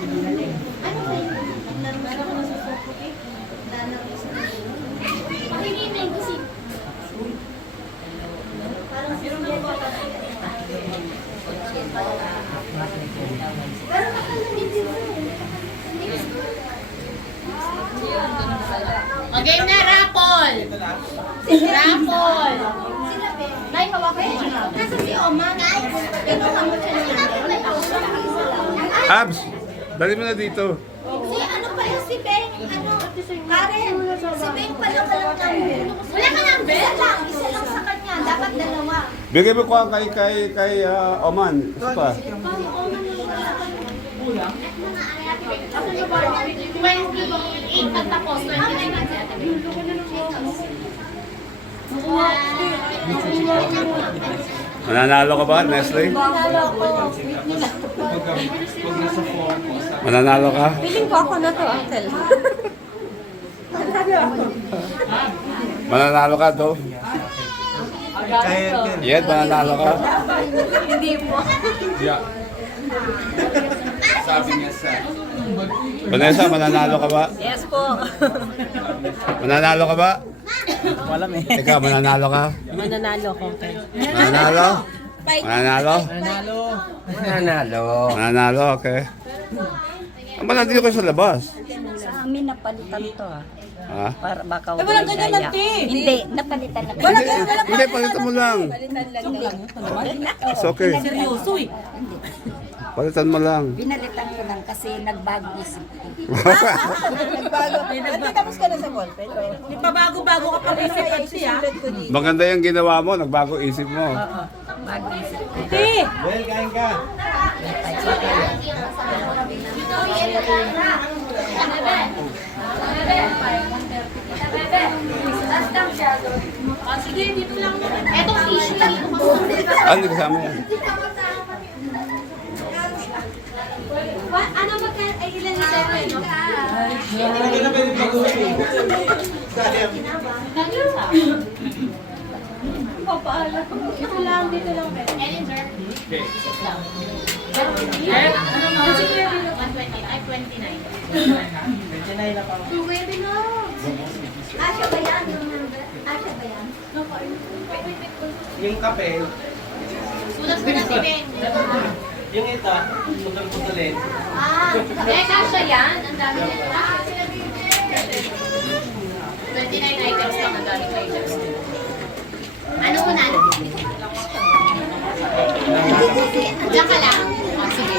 Ano ba yun? Naglaro ko na sa soko eh. Danang isa na yun. Pahingi na yung gising. Parang sirong na ba? Pero nakalangin din mo. Okay na, Rapol! Rapol! Sila be. May hawakan mo siya. Kasi si Oma, kinuha mo siya niya. Abs, dali mo na dito. Si ano pa yun, si Beng, ano, Karen, si Beng pala walang number. Wala ka number? Isa lang sa kanya, dapat dalawa. Bigay mo ko kay Oman. Isa pa. Pang Oma na wala. 28 at tapos, 29 at Mananalo ka ba, Nestle? Mananalo ka? Piling ko ako na to, Uncle. Mananalo ka, Do? Yed, mananalo ka? Hindi po. Sabi niya sa... Vanessa, mananalo ka ba? Yes po. Mananalo ka ba? Wala eh. Ikaw, mananalo ka? Mananalo ko, Uncle. Mananalo? Mananalo? Nanalo. Mananalo, okay. Ang ba nandito kayo sa labas? Sa amin napalitan to ah. Ha? Para baka wala ganyan Hindi, napalitan na. Hindi, palitan mo lang. It's okay. Seryoso eh. Palitan mo lang. Binalitan ko lang kasi nagbago isip ko. Nagbago. Ate, tapos ka na sa ballpen? Di pa bago-bago ka pa rin sa siya. Maganda yung ginawa mo, nagbago isip mo. Bago isip ko. Ate! Well, kain ka. Sige, dito lang. Etong tissue lang. Ano kasama yan? Ano magka, ay ilan na tayo, no? Hindi na pwede pag-uwi. Papaalam. Dito lang, dito lang. Ellen, sir. Okay. Ano no? 129. Ay, 29. Pwede na. Asya ba yan? Yung number? Asya ba yan? Yung kape, Sulat ko na si Ben. yung ito, putol-putulin. Eh, kasha yan. Ang dami nila. 29 items lang. Ang dami items. Ano una? Diyan ka lang. O, sige.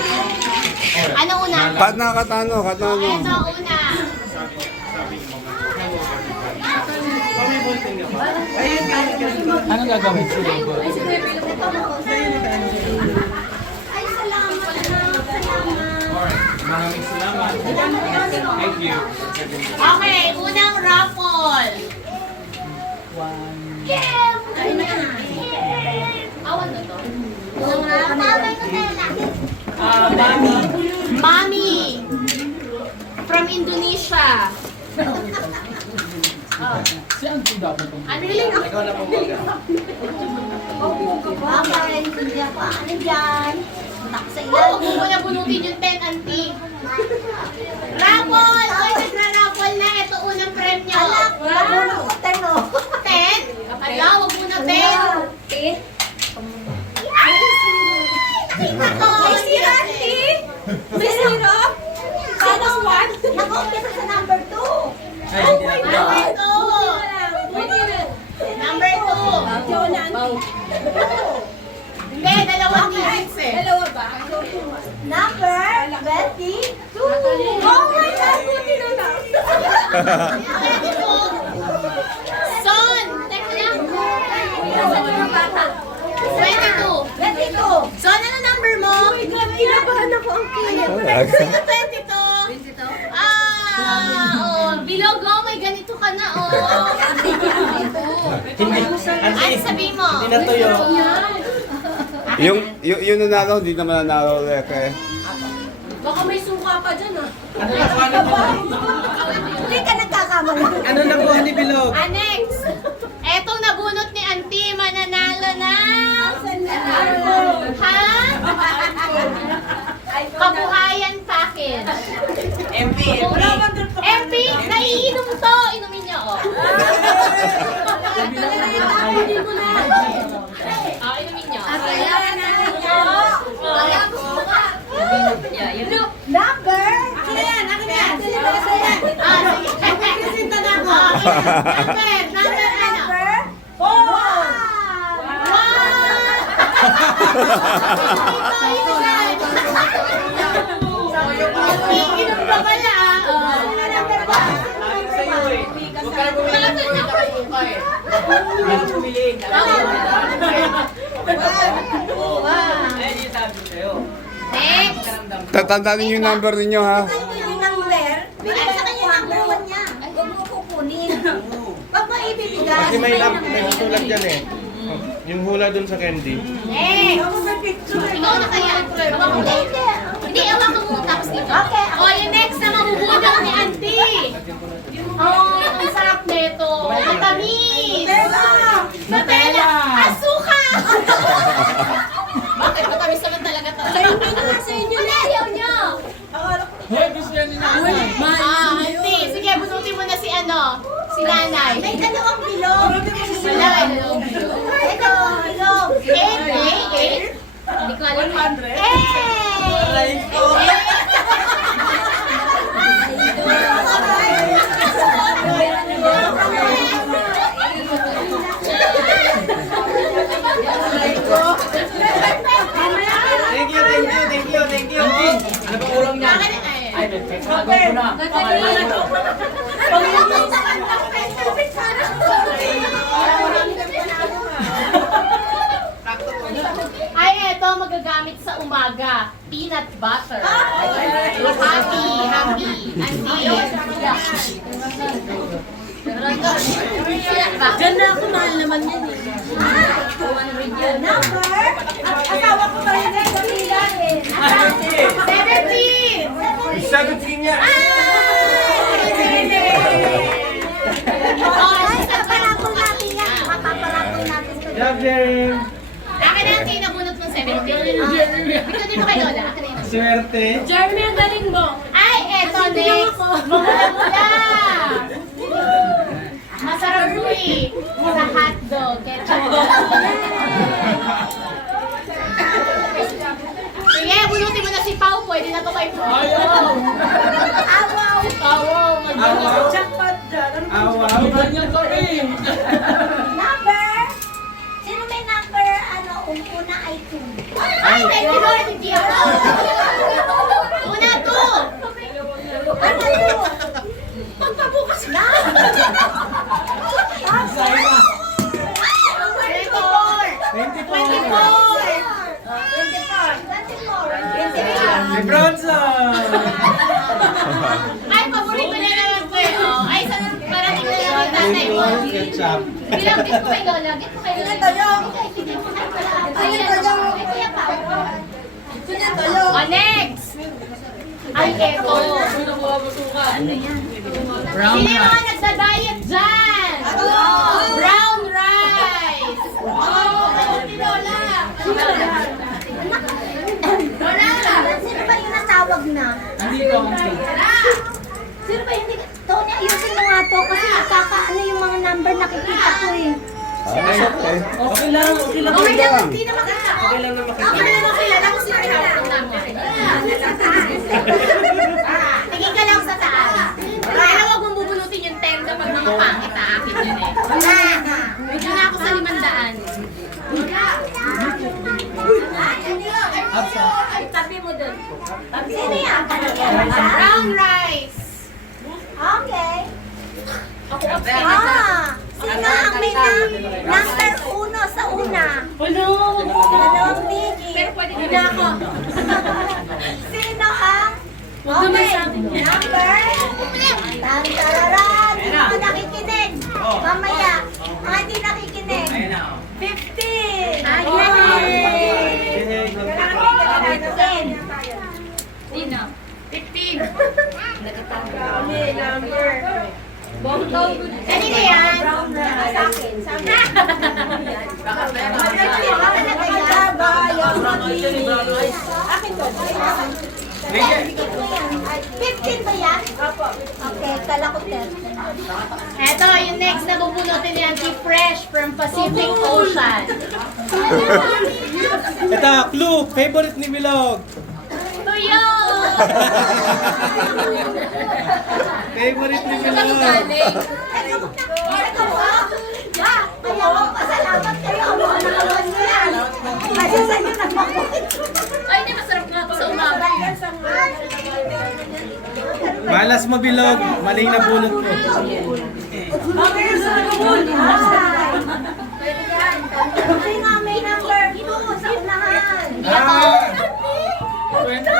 Ano una? Katano. Ito una. Anong gagawin? Ay, salamat na. Maraming salamat. Thank you. Okay, unang raffle. Kim! Awan na to. Mamay ko tayo lang. Mommy. From Indonesia. Ano yun? Ikaw na po mag- Mamay, hindi ako. Ano dyan? Tak sa Huwag ilalim. mo na bunutin yung pen, auntie. Raffle! Oy, nagra-raffle na. Ito unang premyo. Alak, nabuno ko tayo. 10? Ala, huwag mo na 10. Ako, Ay, si Auntie! May zero? Sana one? Naka-umpisa sa number 2. Oh my God! Number 2. Hindi, dalawang digits eh. Dalawa ba? Number 22. Oh my God! Buti na lang. Okay, ito. Son! Teka lang. Nasaan yung bata? 22. 22. Son, ano number mo? Kinabahan ako ang kaya. Gusto niyo 22? 22? Bilog, oh, may ganito ka na, oh. Ano sabihin mo? Hindi na tuyo. Yung nanalo, hindi naman nanalo ulit eh. Baka may suka pa dyan ah. Ano na kuha ni Bilog? Hindi ka nagkakamali. Ano na kuha ni Bilog? Annex, etong nabunot ni Auntie, mananalo na. Ha? Kabuhayan package. Number? Akin na yan, akin na yan. Sino ba sa'yo? Presinta na ako. Number ano? Number? Four. Iinom pa pala ah. Sino number ba? Sa'yo eh. Huwag ka na bumili ng nakasuka eh. Huwag ka na bumili. Ayun yung sabi ko sa'yo. Next. Tatandaan niyo yung number ninyo ha. Yung number? Bigay sa kanya yung number one niya. Huwag mo kukunin. Pag mo ibibigay. Kasi may susulat dyan eh. Yung hula dun sa candy. Next. Ikaw na kaya. Hindi, hindi. Hindi, ewan ko muna tapos dito. Okay. O, yung next na mamubunang ni Auntie. Oh, ang sarap nito. Matamis. Nutella. Asuka. Bakit? Matamis naman talaga to. Sa inyo na, sa inyo na. Ayaw nyo. Hoy, gusto yan ni nanay. Auntie. Sige, bunutin mo na si si nanay. May dalawang bilog. Wala, hello. Ito, bilog. Hindi ko alam. Aray ko. Thank you. Ano ba ulam niya? Ay, pagkakagaw ko na. Ay, eto, magagamit sa umaga. Peanut butter. Happy. Diyan na ako, mahal naman yan eh. Number? Asawa ko ba yun? Kabilang eh. 17! 17 niya. Papalapol natin yan. Papapalapol natin. Job, Jerry. Akin na ang tinabunot mo 17. Ito dito kay Lola. Akin na yun. Swerte. Jeremy, ang galing mo. Ay, eto next. Mula-mula. Masarap po eh. Sa hotdog. Ketchup. Sige, bunutin mo na si Pau. Pwede na to kay Pau. Awaw. Awaw. Awaw. Jackpot dyan. Awaw. Ganyan to eh. Number? Sino may number, una ay 2? Ay, thank you Lord. Hindi ako. Una to. Ano 2? Pagpabukas na. 24. May Bronson. Ay, paborito na naman ko eh. Oh. Ay, parating na lang yung tatay mo. Ketchup. Bilang, get ko kay Lola. Get ko kay Lola. Ay, Kuya Pao. Oh, next. Ay, eto. Brown Sino yung mga rice. nagda-diet dyan? Brown rice. Ni Lola. Lola. Sino ba yung natawag na? Nandito ang Sino ba hindi? Tony, ayusin mo nga to kasi nagkakaano yung mga number nakikita ko eh. Okay. Okay lang. Okay lang, hindi na makita. Okay lang na makita. Hindi na makilala kung sino yung hawak ng number. Tingin ka lang sa taas. Kaya huwag mong bubunutin yung 10 kapag mga pangit na akin yun eh. Medyo na ako sa 500. Tabi mo dun. Sino yan? Brown rice. Okay. Sino ang may number 1 sa una? Dalawang biggie. Pero pwede Hindi na ako. Sino ang Huwag naman okay, sa akin yan. number? Tantararan! Hindi Ayan na. mo nakikinig. Oh. Mamaya, mga hindi nakikinig. Ayun na. 15! Sino? 15. Kanina yan? Sa akin. Sa akin. Akin to. 15 ba yan? Okay, kala ko 10. Eto, yung next na bubunutin ni Auntie Fresh from Pacific Ocean. Ito, clue. Favorite ni Bilog. Tuyo! Favorite ni Saan Milo. galing? Kaya magpasalamat kayo. Ang yan. Kasi sa inyo nagmakulit. Ay, hindi, masarap nga ito sa umaga. Malas mo bilog. Maling na bunot mo. Kasi nga may number 2 sa unahan. Ah! 21.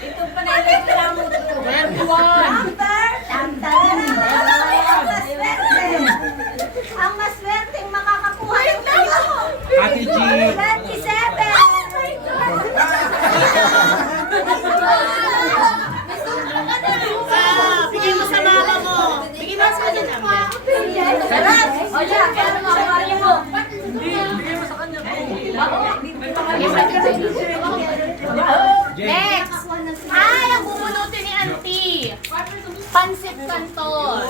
Ito pa na yung reklamo. 21. Number, ang maswerte. Ang maswerteng makakakuha ng tayo. Ate G. 27. Bigay mo sa mama mo. Bigay mo sa kanya namin. O yan, kaya mo mo. Next! Ay, ang bubunutin ni Auntie. Pansit Canton.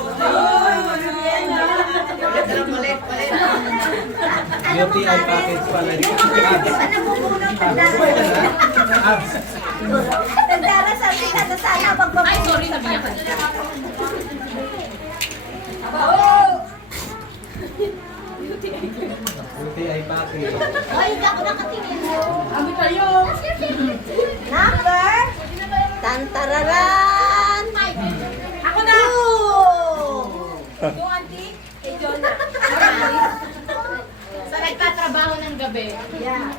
UTI package pala. Ano bubunot ng Abs. Nagdarasal kita na sana Ay, magbabunot. sorry, nabiyak ka. UTI package. Hoy, hindi ako nakatingin. Kami kayo. Number? Tantararan. Ako na! Two. Yung auntie, kay Jonah. Sa nagtatrabaho ng gabi. Yeah.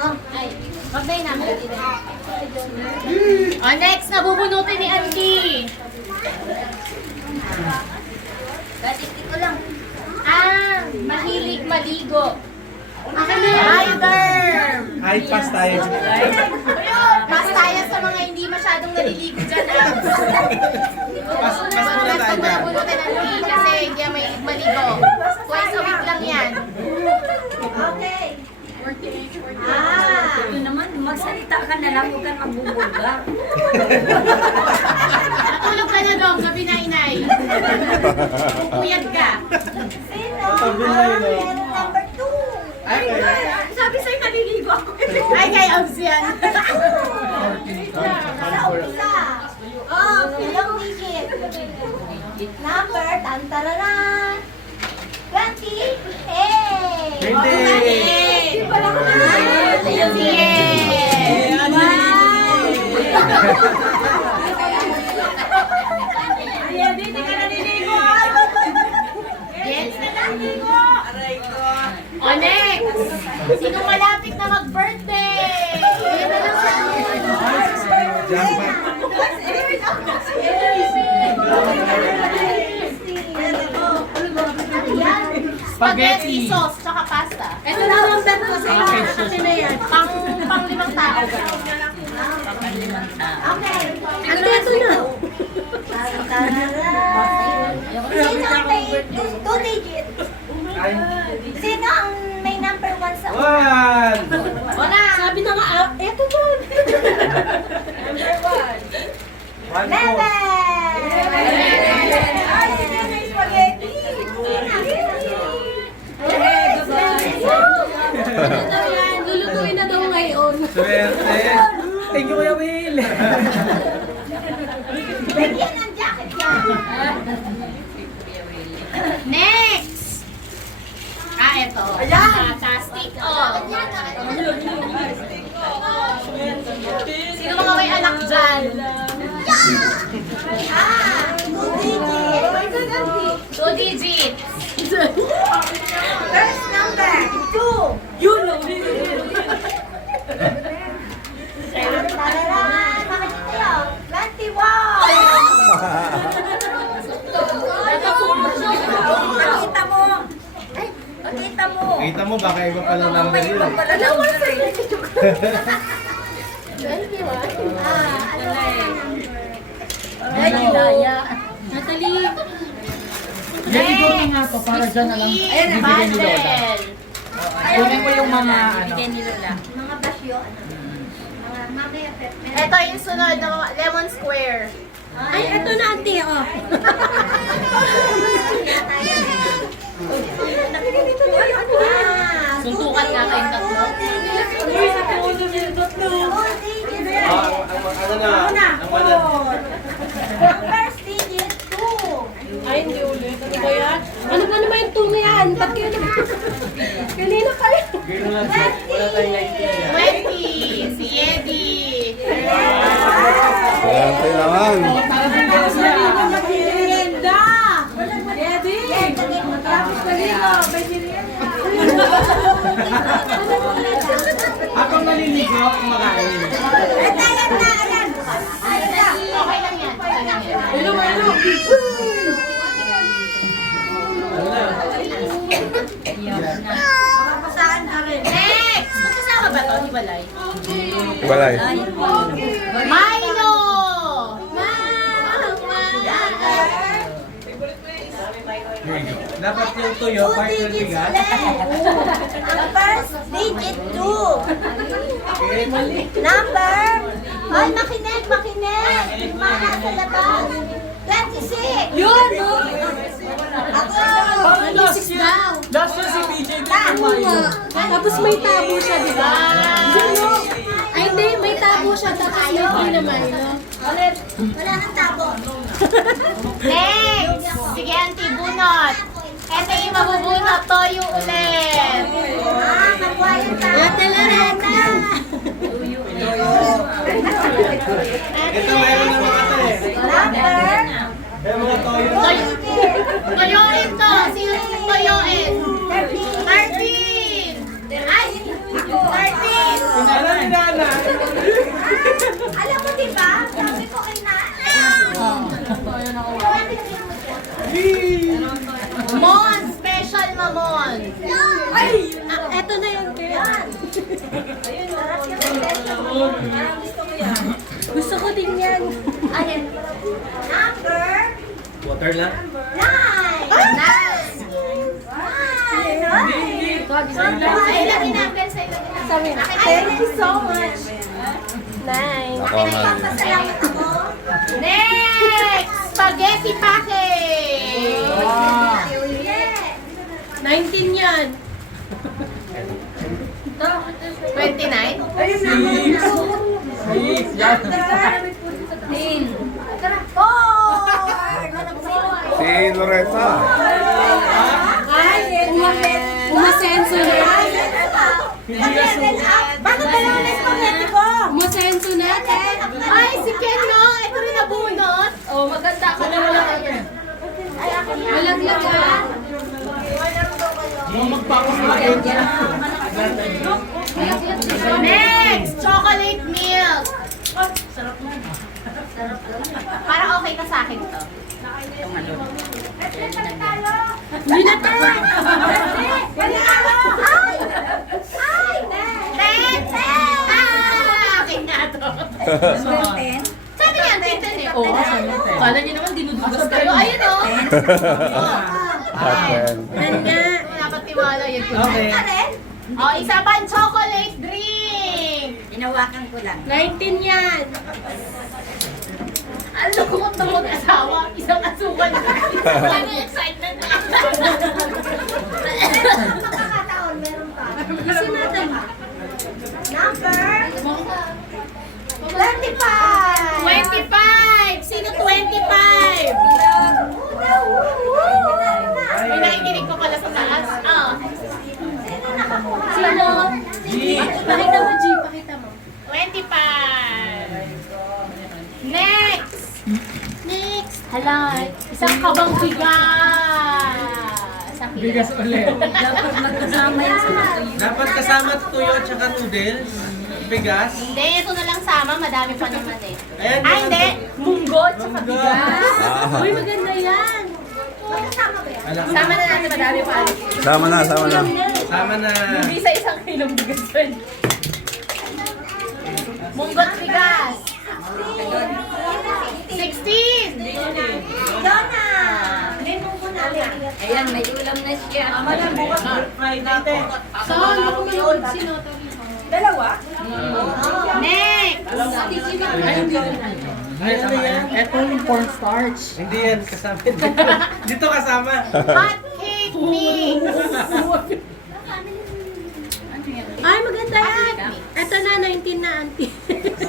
Oh, ay. Magbay namin. Oh, next, nabubunutin ni Auntie. Batiti ko lang. Ah, mahilig maligo. Hyderm. Ay, pass tayo. Mas tayo sa mga hindi masyadong naliligo dyan. Pass muna tayo dyan. Nabubunutin ni Auntie kasi hindi may maligo. Twice a week lang yan. Okay. Ah. Ito naman, magsalita ka na lang, huwag kang magbubulga. Natulog ka na doon, gabi na inay. Pupuyat ka. Sino? Sabi na yun, oh. Meron number 2. Ay, Sabi sa'yo naliligo ako. Ay, kay Obs yan. Sa umpisa. Oh, ilang digit? Number, tantararan. 20. Hey! 20. Di pa lang na. Ayan, hindi ka naliligo. Yes. Naliligo. O next, sino malapit na mag-birthday? Yan na lang sa Jump back. Spaghetti sauce, tsaka pasta. Ito na ang dad ko sa kasi na yan. Pang 5 tao. Okay. Ano ito na? Sino ang may 2 digit? Ay. Sino ang may number 1 sa una? One. O na. Sabi na nga, ito doon. Number 1. One 11! po. Ay, sino may spaghetti? Lulutuin na daw ngayon. Swerte. Thank you, Kuya Will. Bigyan ng jacket yan. Next! Ah, eto. Ayan! Plastic. Oh. Sino mga may anak dyan? Ah, 2 digit. 2 digits. First number, 2. Yun! Tararan! Makikita kayo. 21! Pakita mo! Ay, pakita mo! Kita mo, baka iba pala number yun. Wala na ako sa'yo. Ah, ano ba yung number? Ay, daya. Natalie! Naligo na nga to para dyan na lang. Sweet Bibigyan ni Lola. bundle. Kunin mo yung mga ano. Bigyan ni Lola. Mga basyo, ano? Mga mamaya pepper. Ito yung sunod ng lemon square. Ay, ito na auntie, oh. Ah, Suntukan nga kayong tatlo. Uy, sa puso nila tatlo. Ano na? First digit, 2. Ay, hindi ulit. Ano ba yan? Ano ba naman yung tungo yan? Ba't kayo naman? Kanina pa yan. Gano'n lang siya. Wala tayong 19 yan. 20. Si Eddie. Swerte naman. Kanina mag-merienda. Ready? Tapos kanina, may merienda. Habang naliligo, kumakain. Okay lang yan. Okay lang yan. Hello, hello. Ano na? Saan ka rin? Next! Magkasama ba to? Hiwalay. Walay. Milo! Dapat yung tuyo, 2 partner digits bigas. ulit. Ang first digit, 2. Number. Ay, makinig. Mana sa labas. 26. Yun, no? Ako. Last year si PJ Tapos may tabo siya, di ba? Ay, hindi. May tabo siya. Tapos hindi naman, no? Ulit. Wala nang tabo. Next! Sige, auntie, bunot. Ito yung mabubunot. Toyo ulit. Nakuha yung tabo. Ate Lorena. Ito meron na mga to eh. Number. May mga toyo. Toyoin to. Sino yung toyoin? 13! 13. Ay, ako. 13. Alam ni Nana. Alam mo, di ba? Sabi ko kay Mon! Special mamon! Ay! Eto na yung Yan. Ayun, sarap yung special. Gusto ko yan. Gusto ko din yan. Ayun. Number Water lang. 9. Nice! Ay, lagi namin sa Sabi, Thank you so much. nine. Ako man. Pasalamat ako. Next! Spaghetti package! 19 yan. 29? Si Loretta. Ay, umasenso na. Bakit dalawa na spaghetti ko? Umasenso na. Ay, si Ken, no? Ito rin nabunot. Oh, maganda ka na wala ka. Malaglag ah. Next! Chocolate milk! Para okay ka sa akin to. Hindi na tayo. Akin na to. Sabi niya, titan eh. Oo, kala niyo naman dinudugas kayo. Ayun o. Aten. Dapat tiwala yun. Okay. O, isa pang chocolate drink. Hinawakan ko lang. 19 yan. Ang lungkot ng mag-asawa. Isang asukal. Ano excitement na. Pagkakataon, meron pa. Kasi natin. Number 25. 25! Sino 25? May nakikinig ko pala sa taas. Oh. Sino? G. Pakita mo, G. Pakita mo. 25! Next! Next! Hala, isang kabang bigas. Bigas ulit. Dapat magkasama yan sa tuyo. Dapat kasama tuyo at saka noodles. Bigas. Hindi, ito na lang sama. Madami pa naman eh. Ayan, Ay, hindi. Munggo at saka Munggo. bigas. Ah. Uy, maganda yan. Magkasama ba yan? Sama na natin, madami pa. Sama na, sama na. Sama na. Hindi sa isang kilong bigas yun. Munggo at bigas. 16! Donna! May munggo na. Ayan, may ulam na siya. Friday. Saan? Ako manood. Sino? Next! Ay, ano yan? Ito yung cornstarch. Hindi yan kasama. Dito kasama. Hot cake mix! Ay, maganda yan. Ito na, 19 na, auntie.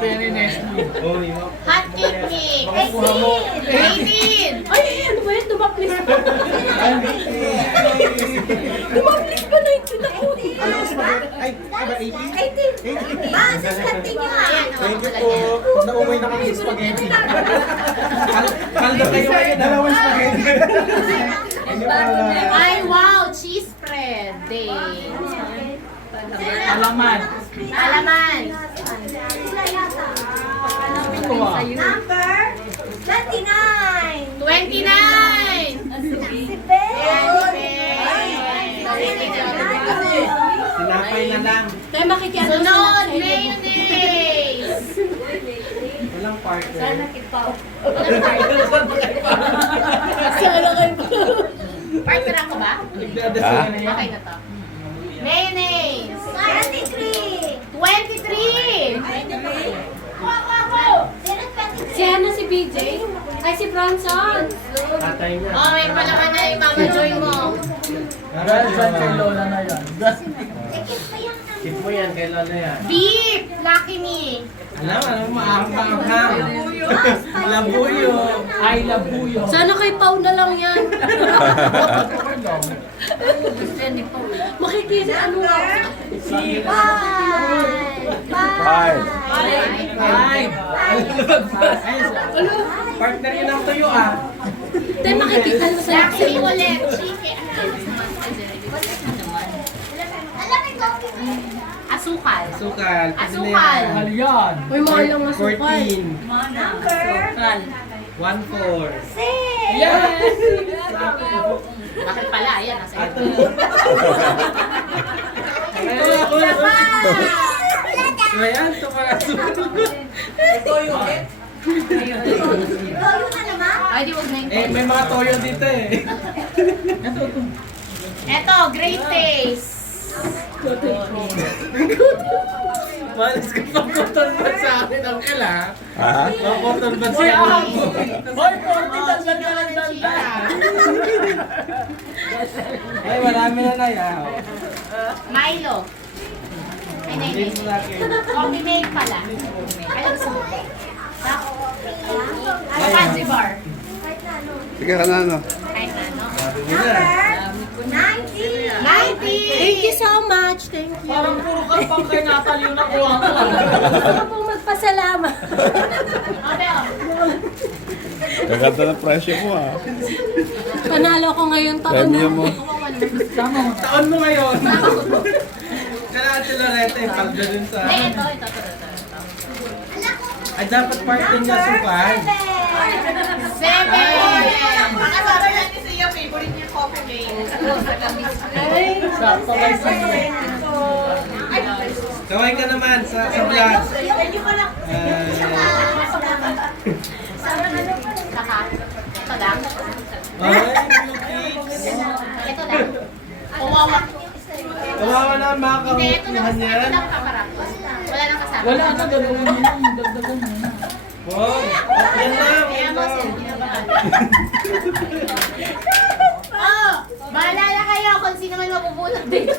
Gusto yan ni Nestle. Oo, yun. Hot cake mix. Makukuha mo. 18. Ay, ano ba yan? Dumaplis pa. Dumaplis pa 19 ako. Ay, ba 80? 18. Ah, siskarte niya. Thank you po. Naumay na kami sa spaghetti. Kaldo kayo ngayon. Dalawang spaghetti. Ay, wow! Cheese spread day. Alaman. Alaman. Number 29. 29. Si Ben. Sinapay na lang. Tayo makikiano Sunod, mayonnaise. Walang partner. Sana kayo pa. Partner ako ba? Nagdadasal na yan. Okay na to. Mayonnaise. 23. 23. Si ano si BJ? Ay, si Bronson. Tatay niya. Oh, may palaman na yung Mama Joy mo. Saan kay Lola na yan? Keep mo yan, kay Lola yan. Beef. Lucky me. Alam, maahang-ahang. Labuyo. Ay, labuyo. Sana kay Pau na lang yan. Makikita ano nga. Five. Ay! Partner yun ang tuyo ah. Tayo makikita mo sa Lucky me ulit. Chicken. Asukal. Sukal. Asukal. Halyan. Uy, mahal lang na sukal. 14. Number 1-4. 6. Yes! Bakit pala? Ayan, nasa iyo. Ato. Ayan, ito pala. Toyo na naman. Ay, di wag na Eh, may mga toyo dito eh. Eto, great taste. Malas ka pa cotton bud sa akin, Uncle ha? Ha? Cotton bud Hoy, sa akin. Hoy, 40 talban ka lang dandan. Ay, marami na na yan. Milo. Ay, Hindi mo natin. coffee milk pala. Ay, gusto mo. Fancy bar. Sige, ano? Ay, ano? Sabi mo na. Number 90. 90! Thank you so much. Thank you. Parang puro ka pang kay Natalie yung nakuha ko. Gusto ko pong magpasalamat. Abe, oh. Kaganda ng presyo mo ah. Panalo ko ngayon taon na. Premium mo. Taon mo ngayon. Kailangan si Loretta yung palda dun sa... Ay, ito. Ay, dapat partner niya sukal. 7! Nakasama natin sa iyo, favorite niya coffee milk. Sakto kay Sine. Kaway ka naman sa vlog. Saka, ito lang. Ay, Ito lang. Kawawa. kawawa na ang mga Hindi, ito lang. kamukuhan Ito niya. lang kaparap. Wala nang kasama. Wala na gagawin mo yun. Dagdagan mo na. Wow, yan lang. Kaya Yan mo, lang. sir, kinabahan. Oh, bahala na kayo kung sino man mabubunot dito.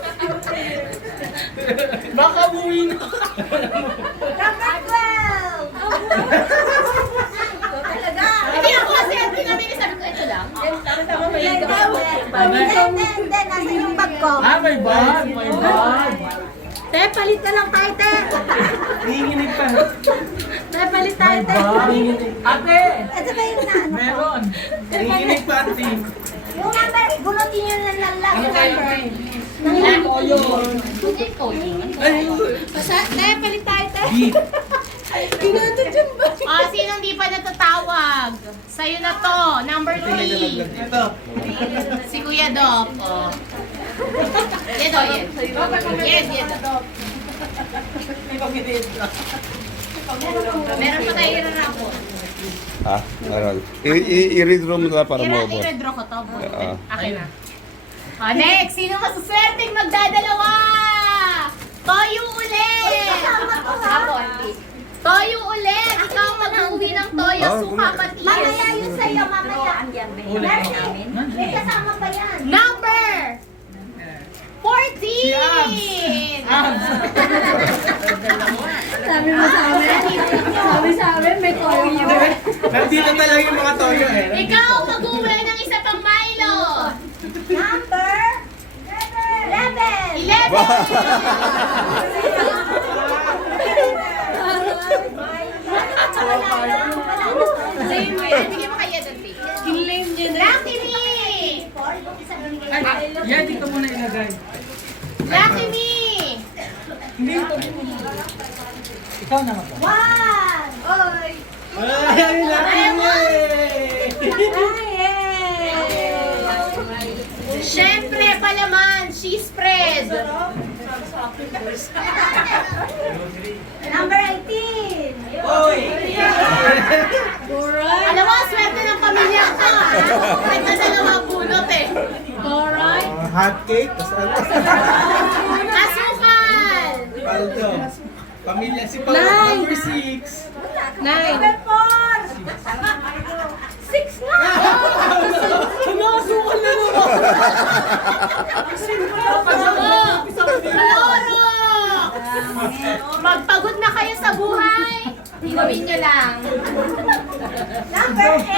Baka buwi na. Number 12. Hindi ako kasi ang pinamili, sabi ko, ito lang. Hindi. Nasa yung bag ko. Ah, may bag. May bag. Te, palit na lang tayo, te. Nanginginig pa. Te, palit tayo, te. Nanginginig. Ate! Ito ba yung na ano? Meron. Nanginginig pa, auntie. Yung number, gunutin nyo na lang lang yung number. Hindi ko yun. Te, palit tayo, te. Beef. Pinatod yung bag. Oh, sino hindi pa natatawag? Sa'yo na to, number 3. Ito. Si Kuya Dop. Oh. Ito, yan. Yes, yes. Meron pa tayo irarapon. Ha? Meron. I-redraw mo na para maubos. I-redraw ko to. Oo. Akin na. Oh, next, sino masuswerteng magdadalawa? Toyo ulit! Ako, auntie. Toyo ulit! Ikaw mag-uwi ng toyo, Oh, suka patis. Mamaya yun sa'yo, mamaya. Mercy, may kasama pa yan. Number 14! Si Abs. Sabi mo sa amin. may toyo. Nandito talaga yung mga toyo eh. Ikaw mag-uwi ng isa pang Milo. Number 11. 11. Same way. Bigyan mo kay Eden T. Kinlame niya na. Lucky me! Yan, dito muna ilagay. Lucky me! Hindi ito. Ikaw na nga po. One. Oy. Ay, laki mo Siyempre palaman, cheese spread. Number 18. Oy! Alam mo, swerte ng pamilya ko. Nagdadalawa bunot eh. Alright. Hot cake, tapos ano? Asukal! Paldo. Pamilya si Paul, Nine. number 6. 9. Number 4. 6 na. Sumakasukal na naman! Loro! Magpagod na kayo sa buhay. Gawin nyo lang. Number 8.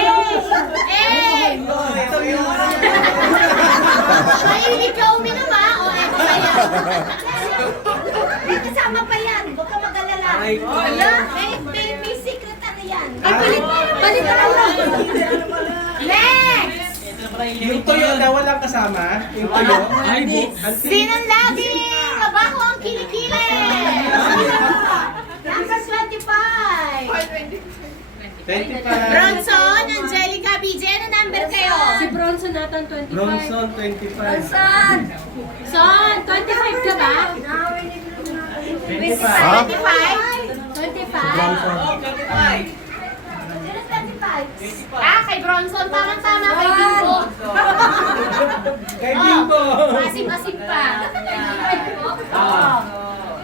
Eh! Ito yung... Mahilig ka uminom ha? O eto ba yan? May kasama pa yan. Huwag ka mag-alala. Ay, ko. May secret ano yan. Palit na lang. Next! Yung toyo na walang kasama. Yung toyo. Ay, bu. Sinong laging mabaho ang kilikili? Number 25. 25. Bronson, Angelica, BJ, ano number kayo? Si Bronson Nathan 25. Bronson, 25. Son, 25 ka ba? 25. 25? 25. Bronson. 25. Ah, kay Bronson, tama-tama, kay Bimbo. Kay Bimbo. Masim-masim pa.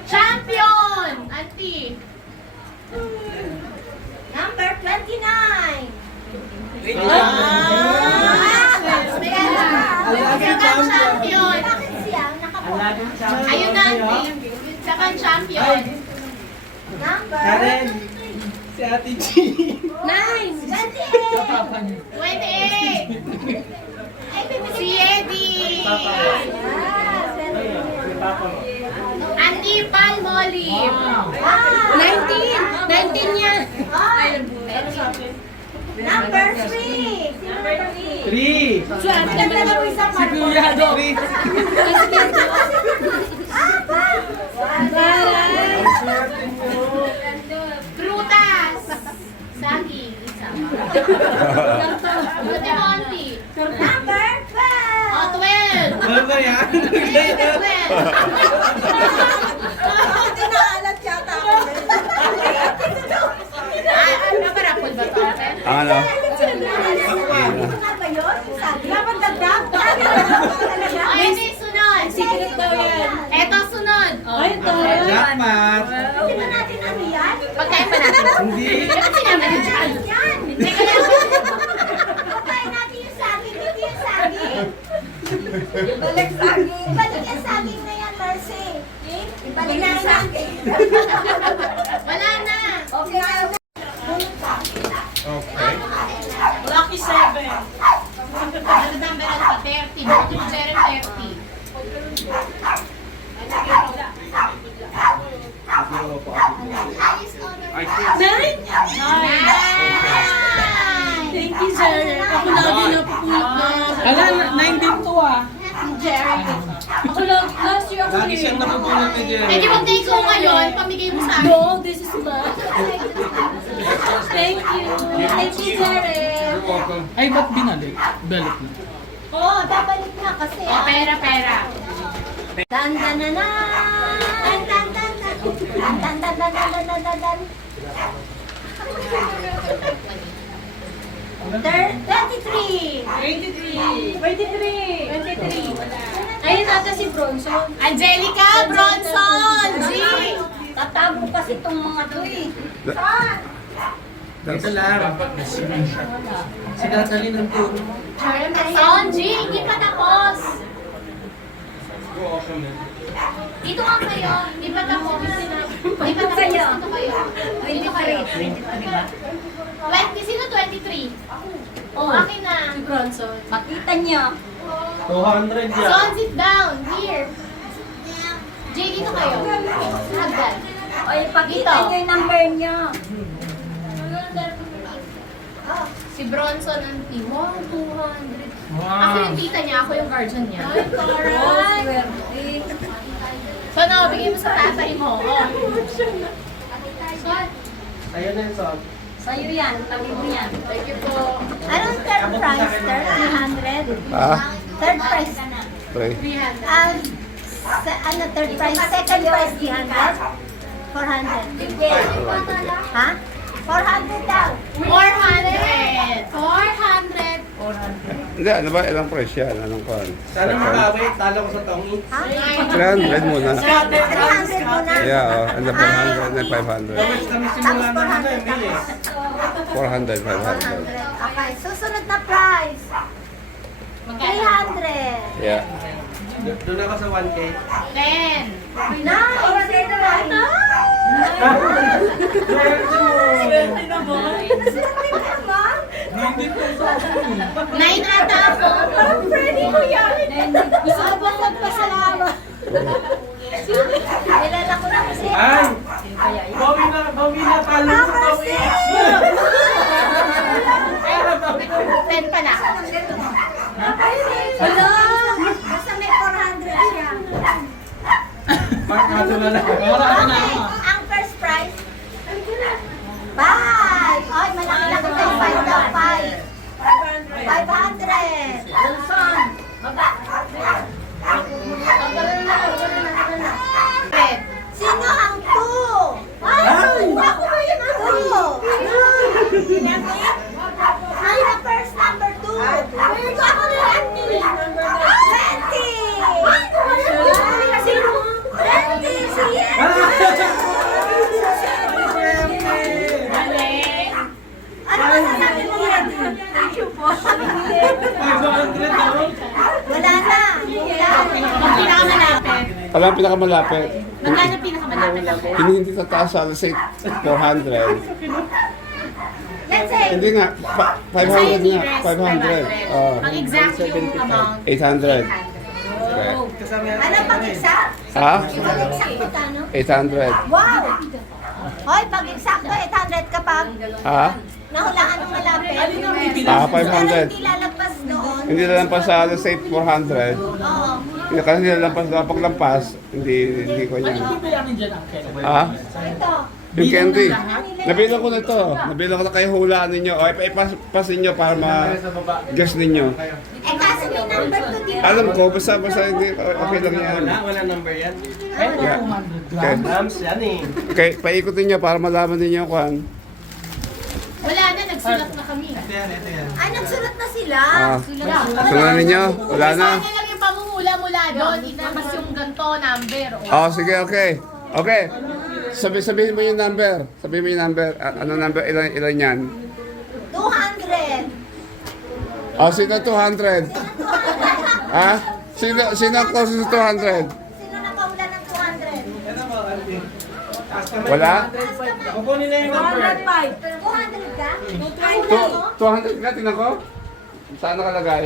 Champion! Auntie. Number 29. Second champion. Bakit siya? Nakapunta. Ayun na, auntie. Second champion. Number Karen. Si Ate G. 9. 28. 28. Ay, bibigyan Si Eddie. Auntie Palmolive. 19. 19 yan. Number 3. Number 3. 3. Swerte naman ako isa Si Kuya Dory. Prutas. Saging. Isa. Buti mo, auntie. Number 12. Oh, 12. Ano na yan? 12. Tinaalat yata ako. Naparapol ba ito? Ano? Ito nga ba yun? Sabi. Dapat dagdag. Ay, hindi, sunod. Secret daw yan. Eto, sunod. Oh. Ay, tayo. Jackpot. Hindi ba natin ano yan? Pagkain pa natin. Hindi. Dapat sinama ni John. Yan. Hindi ko lang. Pagkain natin yung saging. Hindi yung saging. Ibalik saging. Ibalik yung saging na yan, Mercy. Ibalik yung saging. Wala na. Okay. Okay. Lucky 7. Ano number ang 30? Buti mo, Jeren, 30. Nine? Thank you, sir. Ako lagi napupulot na. Ala, 9 din to ah. Jerry. Ako lang, last year ako Lagi siyang napupulot ni Jerry. Eh, di ba take ko ngayon? Pamigay mo sa akin. No, this is mine. Thank you. Thank you, Jerry. Ay, ba't binalik? Balik na. Oo, babalik na kasi. O, pera, pera. Dan dan dan dan dan dan dan dan dan dan dan dan dan dan dan. 23. 23. Ayun ata si Bronson. Angelica Bronson! G! Tatago kasi itong mga to eh. Ito lang. Sinasali ng turo. Son, G! Hindi pa tapos. Dito nga kayo. Hindi pa tapos. Hindi pa tapos. Dito kayo. Dito kayo. Sino 23? Oh, akin na. Si Bronson. Makita niyo. 200 yan. Son, sit down. Here. Jay, dito kayo. Hagdan. O, ipakita Dito. niyo yung number niyo. Si Bronson ang team. Wow, 200. Ako Wow. yung tita niya, ako yung guardian niya. Oh, swerte. So, bigay mo sa tatay mo. Oh. Ayun na yung song. Sa'yo yan. Tabi mo yan. Thank you po. Anong third prize? 300? Ah, Third prize. pre. 300. Third prize? Second prize, 300? 400. Ha? 400 daw. 400. 400. Hindi, ano ba? Ilang price yan? Anong kwan? Sana makawi, talo ko sa tongi. 300 muna. 300 muna. Yeah, and the 400 and then 500. Kami simula na ano eh, May eh. 400, 500. 400. Okay, susunod na prize. 300. Yeah. Doon ako sa 1K. 10. Nice! Swerte naman. Swerte naman. 9 ata ako. Parang Freddy ko yan. Gusto ko bang magpasalamat? Kilala ko na kasi. Ay! Bawi na, talo ko sa tongi. 10 pala. Hello! Basta may 400 siya. Kaso na lang. Okay, ang first prize. 5! Ay, malaki-laki tayo. 5 daw, 5. 500. Wilson. Sino ang 2? Ay! Ako ba yun ang 2? Ay, na first number 2. Ako na lang 20! Sino? 20! Si Ano masasabi mo yan? Thank you po. 500 daw. Wala na. Ang pinakamalapit. Alam ang pinakamalapit. Magkano pinakamalapit ako? Hindi tataas sa let's say 400. Let's say, Hindi nga, 500 nga. 500. Oh, Ang exact yung amount. 800. Okay. Kasama yan. ano pag-exact? Ha? Pag-exact magkano? 800. Wow! Hoy, pag-exacto, 800 kapag Ha? nahulaan ng malapit. Ah, Pero 500. hindi lalagpas doon. Hindi na lampas sa let's say 400. Oo. Kasi hindi na lampas na paglampas, hindi ko niya. Ha? Ito. Yung candy. Nabilang ko na ito. Nabilang ko na kayo hulaan ninyo. O, ipasin nyo para ma-guess ninyo. Eh kasi may number 2 dito. Alam ko, basta hindi, okay lang yan. Wala number yan. Yeah. Okay. Dams yan eh. Okay, paikutin nyo para malaman ninyo kung Wala na, nagsulat na kami. Ito yan. Ay, nagsulat na sila. sunod ninyo. Wala na. Isa na lang yung pamumula mula doon. Itamas yung ganto, number. Oh, sige, okay. Okay. Sabihin mo yung number. Sabihin mo yung number. Ano number? Ilan yan? 200. Oh, sino 200? Ha? Sino ang closest to 200? Sino nakahula ng 200? Ito mo, Auntie. Taas kamay. Wala? Kukunin na yung number. 200 ka? 200 nga, tingnan ko. Saan nakalagay?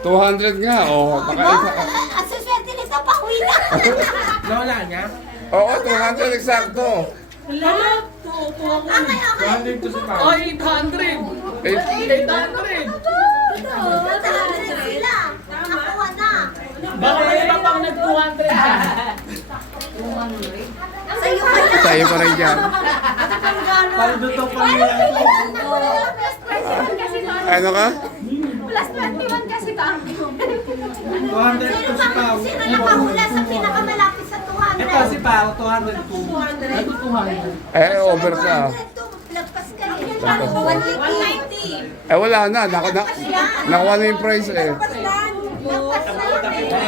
200 nga, oh. Baka isa. Ang suswerte nito, pauwi na. Nawala niya? Oo, 200 eksakto. Okay, okay. 200 to sa pao. 800. 800. 200 sila. Nakuha na. Baka may iba pang nag-200 ka. Sa'yo ka na. Tayo pa rin dyan. Paludutong pa nila. Plus 21 kasi ka. Ano ka? Plus 21 kasi ka. 200 to sa pao. Sino nakahula sa pinakamalapit sa 200? Ito si Pao, 202. Eh, over ka. 200 lagpas ka eh. 180. Eh, wala na. Nakuha na yung price eh. Lagpas na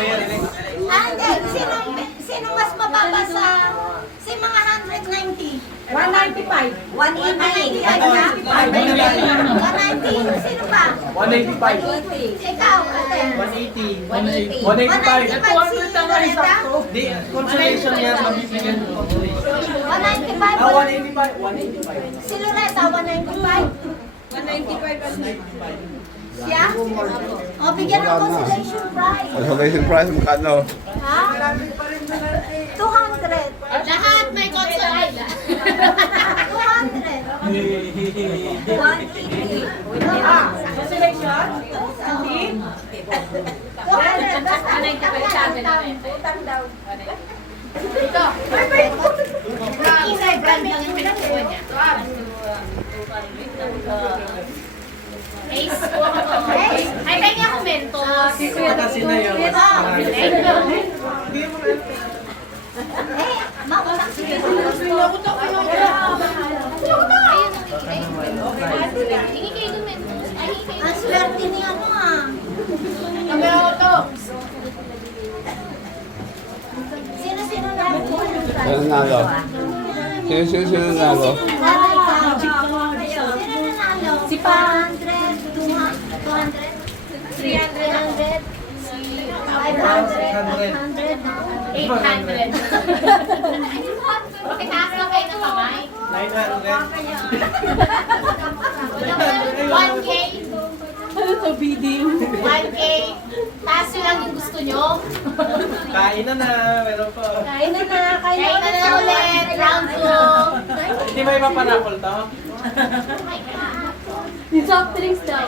yun eh. Ah, hindi. Sino mas mababa sa... Si mga 190. 180. 190. Sino pa? 185. Ikaw, ate. 180. 180. 185. 195 si Loretta. Di, consolation yan. Mabibigyan ng consolation. 195. 185. Si Loretta, 195. 195. Siya? O, bigyan ng consolation prize. Consolation prize, magkano? Ha? 200. Lahat may consolation. 200. 180. Consolation? 200. Basta utang daw. Ito. Isay brand lang yung pinakuha niya. Ace po ako. Ay, kaya ako mentos. Kasi na yun. Eh, mautang si Hingi kayo ng mentos. Ay, hingi kayo. Ang swerte ni ano ah. Sino-sino na nakuha ng prize? Sino nanalo? Sino nanalo? Sino nanalo? Si Pa. 200, 200, 300, 500, 800. Pakitaas lang kayo ng kamay. 1K. Ano to, bidding? 1K. Taas yun lang yung gusto nyo. Kain na na. Meron pa. Kain na na, kain Kain na ulit. Round 2. Hindi ba ipapanapol to? Yung soft drinks daw.